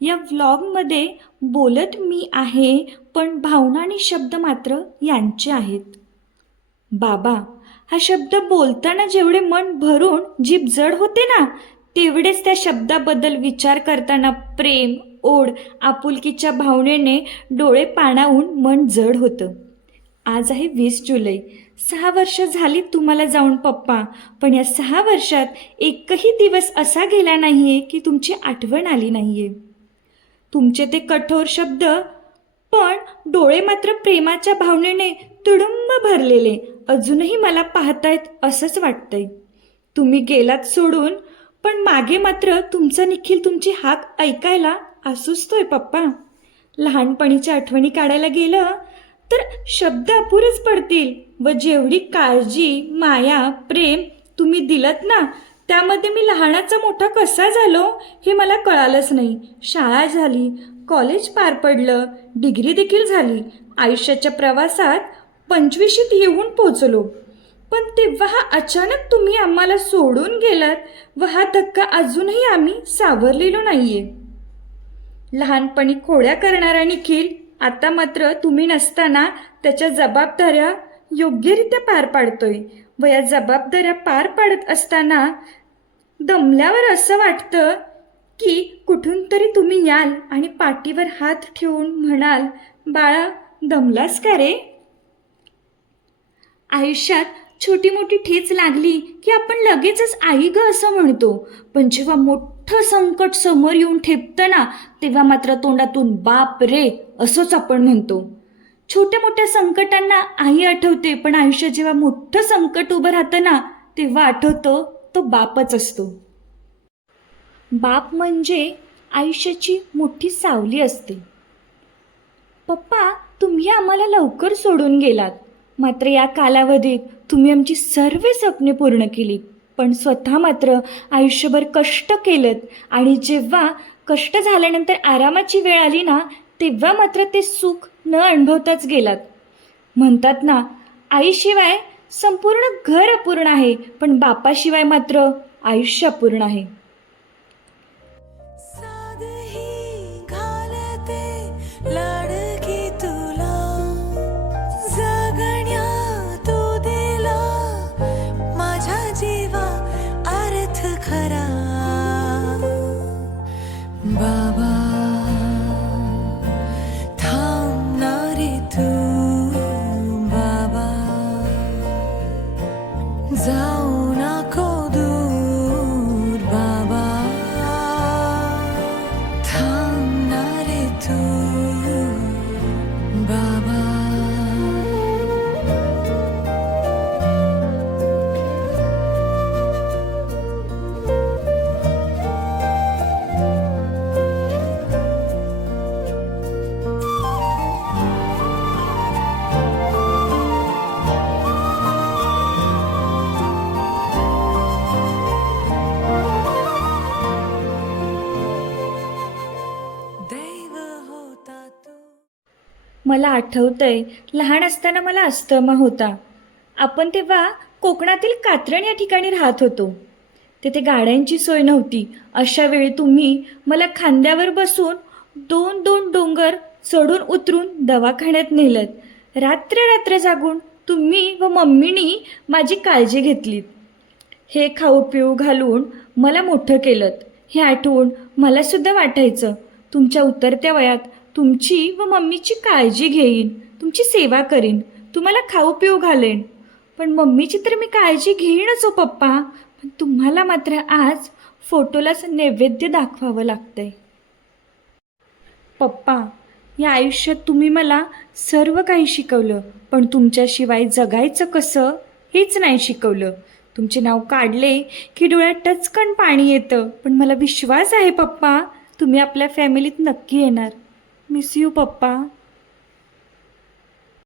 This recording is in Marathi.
या व्लॉगमध्ये बोलत मी आहे, पण भावना आणि शब्द मात्र यांचे आहेत. बाबा हा शब्द बोलताना जेवढे मन भरून जीभ जड होते ना, तेवढेच त्या शब्दाबद्दल विचार करताना प्रेम, ओढ, आपुलकीच्या भावनेने डोळे पाणावून मन जड होतं. आज आहे 20 जुलै. 6 वर्ष झाली तुम्हाला जाऊन पप्पा, पण या 6 वर्षात एकही दिवस असा गेला नाहीये की तुमची आठवण आली नाहीये. तुमचे ते कठोर शब्द, पण डोळे मात्र प्रेमाच्या भावनेने तुडुंब भरलेले अजूनही मला पाहतायत असंच वाटतंय. तुम्ही गेलात सोडून, पण मागे मात्र तुमचा निखिल तुमची हाक ऐकायला आसुसतोय पप्पा. लहानपणीच्या आठवणी काढायला गेलं तर शब्द अपुरेच पडतील व जेवढी काळजी, माया, प्रेम तुम्ही दिलत ना, त्यामध्ये मी लहानाचा मोठा कसा झालो हे मला कळालंच नाही. शाळा झाली, कॉलेज पार पडलं, डिग्री देखील झाली. आयुष्याच्या प्रवासात 25शीत येऊन पोचलो. पण तेव्हा हा अचानक तुम्ही आम्हाला सोडून गेलात व हा धक्का अजूनही आम्ही सावरलेलो नाहीये. लहानपणी खोड्या करणारा निखिल आता मात्र तुम्ही नसताना त्याच्या जबाबदाऱ्या योग्यरित्या पार पाडतोय व या जबाबदाऱ्या पार पाडत असताना दमल्यावर असं वाटतं की कुठून तरी तुम्ही याल आणि पाठीवर हात ठेवून म्हणाल, बाळा दमलास का रे? आयुष्यात छोटी मोठी ठेच लागली की आपण लगेचच आई ग असं म्हणतो, पण जेव्हा मोठं संकट समोर येऊन ठेपतं ना, तेव्हा मात्र तोंडातून बाप रे असंच आपण म्हणतो. छोट्या मोठ्या संकटांना आई आठवते, पण आयुष्यात जेव्हा मोठं संकट उभं राहतं ना, तेव्हा आठवतो तो बापच असतो. बाप म्हणजे आयुष्याची मोठी सावली असते. पप्पा तुम्ही आम्हाला लवकर सोडून गेलात, मात्र या कालावधीत तुम्ही आमची सर्व स्वप्ने पूर्ण केली, पण स्वतः मात्र आयुष्यभर कष्ट केलेत आणि जेव्हा कष्ट झाल्यानंतर आरामाची वेळ आली ना, तेव्हा मात्र ते सुख न अनुभवताच गेलात. म्हणतात ना, आईशिवाय संपूर्ण घर अपूर्ण आहे, पण बापाशिवाय मात्र आयुष्य अपूर्ण आहे. बाबा थांबणार तू, बाबा जाऊ नको दूर, बाबा थांबणार तू, बाबा. मला आठवतंय लहान असताना मला अस्थमा होता. आपण तेव्हा कोकणातील कात्रण या ठिकाणी राहत होतो. तिथे गाड्यांची सोय नव्हती. अशा वेळी तुम्ही मला खांद्यावर बसून 2-2 डोंगर चढून उतरून दवाखान्यात नेलत. रात्र जागून तुम्ही व मम्मीनी माझी काळजी घेतलीत. हे खाऊ पिऊ घालून मला मोठं केलं. हे आठवून मलासुद्धा वाटायचं तुमच्या उतरत्या वयात तुमची व मम्मीची काळजी घेईन, तुमची सेवा करीन, तुम्हाला खाऊ पिऊ घालेन. पण मम्मीची तर मी काळजी घेईनच हो पप्पा, पण तुम्हाला मात्र आज फोटोलाच नैवेद्य दाखवावं लागतंय. पप्पा या आयुष्यात तुम्ही मला सर्व काही शिकवलं, पण तुमच्याशिवाय जगायचं कसं हेच नाही शिकवलं. तुमचे नाव काढले की डोळ्यात टचकन पाणी येतं, पण मला विश्वास आहे पप्पा तुम्ही आपल्या फॅमिलीत नक्की येणार. मिस यू पप्पा.